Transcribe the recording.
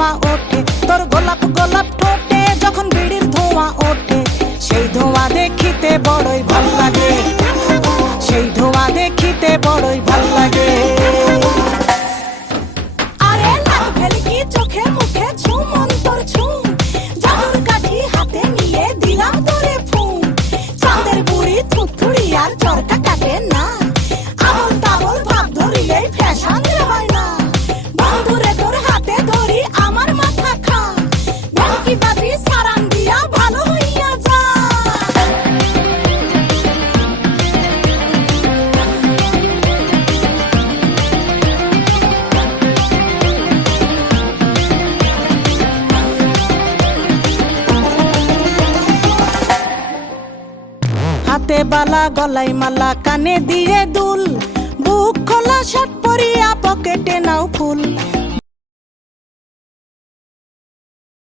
ধোঁয়া ওঠে, তোর গোলাপ গোলাপ ঠোঁটে যখন বিড়ির ধোঁয়া ওঠে, সেই ধোঁয়া দেখিতে বড়ই ভাল লাগে, সেই ধোঁয়া দেখিতে বড়ই ভাল লাগে। আরে নাক ভেলকি চোখে মুখে ঝুম অন্তর ঝুম, জাদুর কাঠি হাতে নিয়ে দিলাম তোরে ফুম। চাঁদের বুড়ি থুথুড়ি আর চরকা কাটে না, আবল তাবল ভাব ধরিলেই ফ্যাশন যে হয় না। বন্ধুরে তোর হাতে ধরি আমার মাথা খা, ভেলকি বাজি সারান দিয়া ভালো হইয়া যা। হাতে বালা গলায় মালা কানে দিয়ে দুল, বুক খোলা শার্ট পরিয়া পকেটে নাও ফুল।